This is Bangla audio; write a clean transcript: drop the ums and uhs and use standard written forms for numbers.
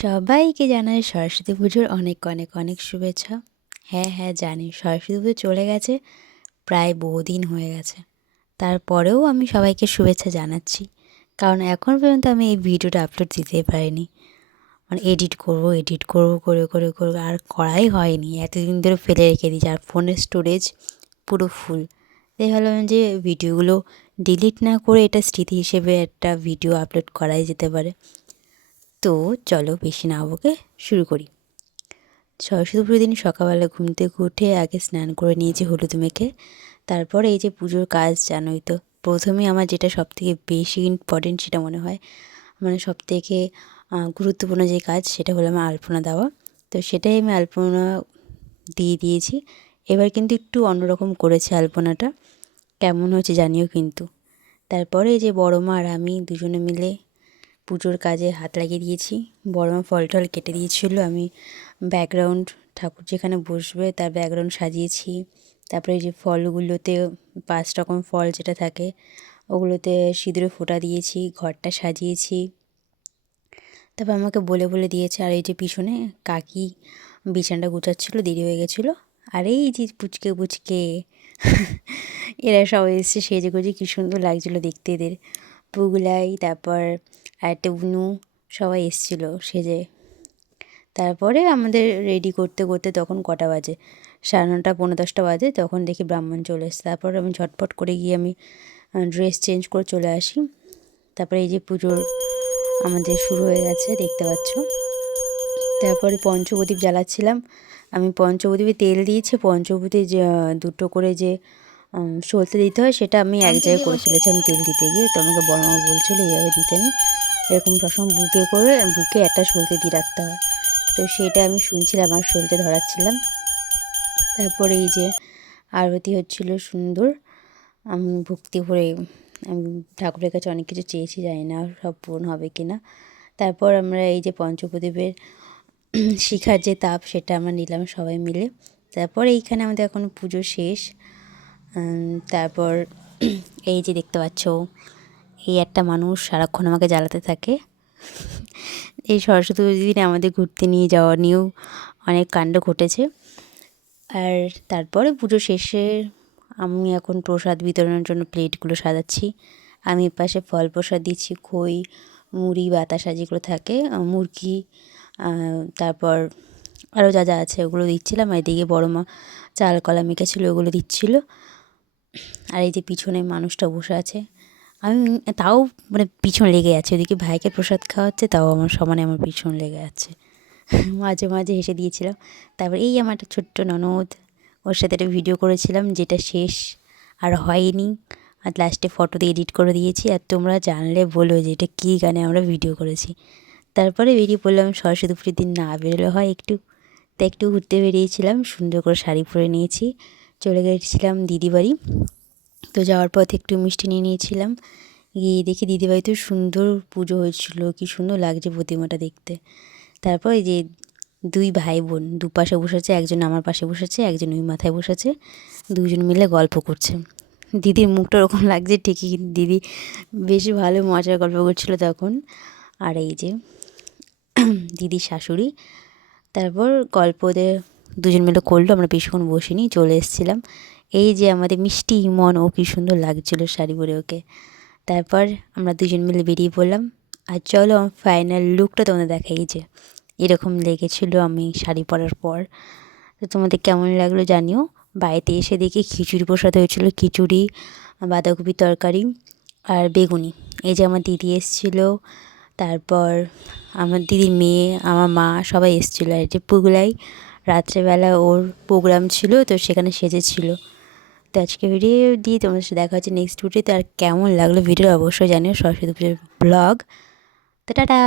সবাইকে জানাই সরস্বতী পুজোর অনেক অনেক অনেক শুভেচ্ছা। হ্যাঁ জানি সরস্বতী পুজো চলে গেছে, প্রায় বহুদিন হয়ে গেছে। তারপরেও আমি সবাইকে শুভেচ্ছা জানাচ্ছি, কারণ এখন পর্যন্ত আমি এই ভিডিওটা আপলোড দিতেই পারিনি। মানে এডিট করবো করে করে করে আর করাই হয়নি। এতদিন ধরে ফেলে রেখে দিয়েছি, আর ফোনের স্টোরেজ পুরো ফুল। তাই ভাবলাম যে ভিডিওগুলো ডিলিট না করে এটা স্মৃতি হিসেবে একটা ভিডিও আপলোড করাই যেতে পারে। তো চলো বেশি না বকে শুরু করি। সরস্বতী পুজোর দিন সকালবেলা ঘুম থেকে উঠে আগে স্নান করে নিয়েছি হলুদ মেখে। তারপরে এই যে পুজোর কাজ জানোই তো, প্রথমেই আমার যেটা সবথেকে বেশি ইম্পর্টেন্ট সেটা মনে হয়, মানে সবথেকে গুরুত্বপূর্ণ যে কাজ সেটা হলো আমার আলপনা দেওয়া। তো সেটাই আমি আলপনা দিয়ে দিয়েছি। এবার কিন্তু একটু অন্যরকম করেছি আলপনাটা, কেমন হয়েছে জানিও কিন্তু। তারপরে এই যে বড় মা আর আমি দুজনে মিলে পুজোর কাজে হাত লাগিয়ে দিয়েছি। বড় মা ফল টল কেটে দিয়েছিল, আমি ব্যাকগ্রাউন্ড ঠাকুর যেখানে বসবে তার ব্যাকগ্রাউন্ড সাজিয়েছি। তারপরে এই যে ফলগুলোতে 5 রকম ফল যেটা থাকে ওগুলোতে সিঁদুরে ফোঁটা দিয়েছি, ঘরটা সাজিয়েছি। তারপর আমাকে বলে বলে দিয়েছে। আর এই যে পিছনে কাকি বিছানাটা গুছাচ্ছিলো, দেরি হয়ে গেছিলো। আর এই যে পুচকে পুচকে এরা সবাই এসছে সেজে গুজে, কী সুন্দর লাগছিলো দেখতে এদের। পুগলাই, তারপর একটা বুনু, সবাই এসেছিলো সেজে। তারপরে আমাদের রেডি করতে করতে তখন কটা বাজে, 9:30 পৌনে 10টা বাজে। তখন দেখি ব্রাহ্মণ চলে এসছে। তারপর আমি ঝটপট করে গিয়ে আমি ড্রেস চেঞ্জ করে চলে আসি। তারপরে এই যে পুজোর আমাদের শুরু হয়ে গেছে, দেখতে পাচ্ছ। তারপরে পঞ্চপ্রদীপ জ্বালাচ্ছিলাম আমি। পঞ্চপ্রদীপে তেল দিয়েছি, পঞ্চপ্রদীপে যে 2টো করে যে সলতে দিতে হয় সেটা আমি এক জায়গায় করে ফেলেছিলাম তেল দিতে গিয়ে। তো আমাকে বড় মা বলছিলো এইভাবে দিতে নেই, এরকম সবসময় বুকে একটা সলতে দিয়ে রাখতে হয়। তো সেটা আমি শুনছিলাম আর সলতে ধরাচ্ছিলাম। তারপরে এই যে আরতি হচ্ছিলো সুন্দর। আমি ভক্তি ভরে আমি ঠাকুরের কাছে অনেক কিছু চেয়েছি, জানি না সব পূরণ হবে কি না। তারপর আমরা এই যে পঞ্চপ্রদীপের শিখার যে তাপ সেটা আমরা নিলাম সবাই মিলে। তারপর এইখানে আমাদের এখন পুজো শেষ। তারপর এই যে দেখতে পাচ্ছ, এই একটা মানুষ সারাক্ষণ আমাকে জ্বালাতে থাকে। এই সরস্বতী পুজোর দিনে আমাদের ঘুরতে নিয়ে যাওয়া নিয়েও অনেক কাণ্ড ঘটেছে। আর তারপরে পুজো শেষে আমি এখন প্রসাদ বিতরণের জন্য প্লেটগুলো সাজাচ্ছি। আমি পাশে ফল প্রসাদ দিচ্ছি, খই, মুড়ি, বাতাসা যেগুলো থাকে, মুরগি, তারপর আরও যা যা আছে ওগুলো দিচ্ছিলাম। আর এদিকে বড় মা চাল কলা মেখেছিলো, ওগুলো দিচ্ছিলো। আর এই যে পিছনে মানুষটা বসে আছে, আমি তাও মানে পিছন লেগে যাচ্ছে। ওদিকে ভাইকে প্রসাদ খাওয়াচ্ছে, তাও আমার সমানে আমার পিছন লেগে যাচ্ছে। মাঝে মাঝে হেসে দিয়েছিলাম। তারপর এই আমার একটা ছোট্ট ননদ, ওর সাথে একটা ভিডিও করেছিলাম যেটা শেষ আর হয়নি, আর লাস্টে ফটো দিয়ে এডিট করে দিয়েছি। আর তোমরা জানলে বলো যে এটা কী গানে আমরা ভিডিও করেছি। তারপরে বেরিয়ে পড়লাম। সরস্বতী পুজোর দিন না বেরোলে হয় একটু, তাই একটু ঘুরতে বেরিয়েছিলাম। সুন্দর করে শাড়ি পরে নিয়েছি, চলে গেছিলাম দিদি বাড়ি। তো যাওয়ার পথে একটু মিষ্টি নিয়ে নিয়েছিলাম। গিয়ে দেখি দিদিবাড়িতে সুন্দর পুজো হয়েছিল, কী সুন্দর লাগছে প্রতিমাটা দেখতে। তারপর এই যে 2 ভাই বোন দুপাশে বসেছে, একজন আমার পাশে বসেছে, একজন ওই মাথায় বসেছে, দুজন মিলে গল্প করছে। দিদির মুখটা ওরকম লাগছে ঠিকই, কিন্তু দিদি বেশি ভালো মজার গল্প করছিল তখন। আর এই যে দিদির শাশুড়ি, তারপর গল্প ওদের দুজন মিলে করলো। আমরা বেশিক্ষণ বসিনি, চলে এসেছিলাম। এই যে আমাদের মিষ্টি ইমন, ও কী সুন্দর লাগছিলো শাড়ি পরে ওকে। তারপর আমরা দুজন মিলে বেরিয়ে পড়লাম। আর চলো আমার ফাইনাল লুকটা তোমাদের দেখাই। এই যে এরকম লেগেছিলো আমি শাড়ি পরার পর। তো তোমাদের কেমন লাগলো জানিও। বাড়িতে এসে দেখি খিচুড়ি প্রসাদ হয়েছিল, খিচুড়ি, বাঁধাকপির তরকারি আর বেগুনি। এই যে আমার দিদি এসেছিলো, তারপর আমার দিদির মেয়ে, আমার মা, সবাই এসেছিলো। আর যে পুগলাই রাত্রেবেলা ওর প্রোগ্রাম ছিল, তো সেখানে সেজেছিলো। তো আজকে ভিডিও দিয়ে তোমাদের সাথে দেখা হচ্ছে নেক্সট ভিডিওতে। আর কেমন লাগলো ভিডিও অবশ্যই জানিও, সরস্বতী পুজোর ব্লগ। তো টাটা।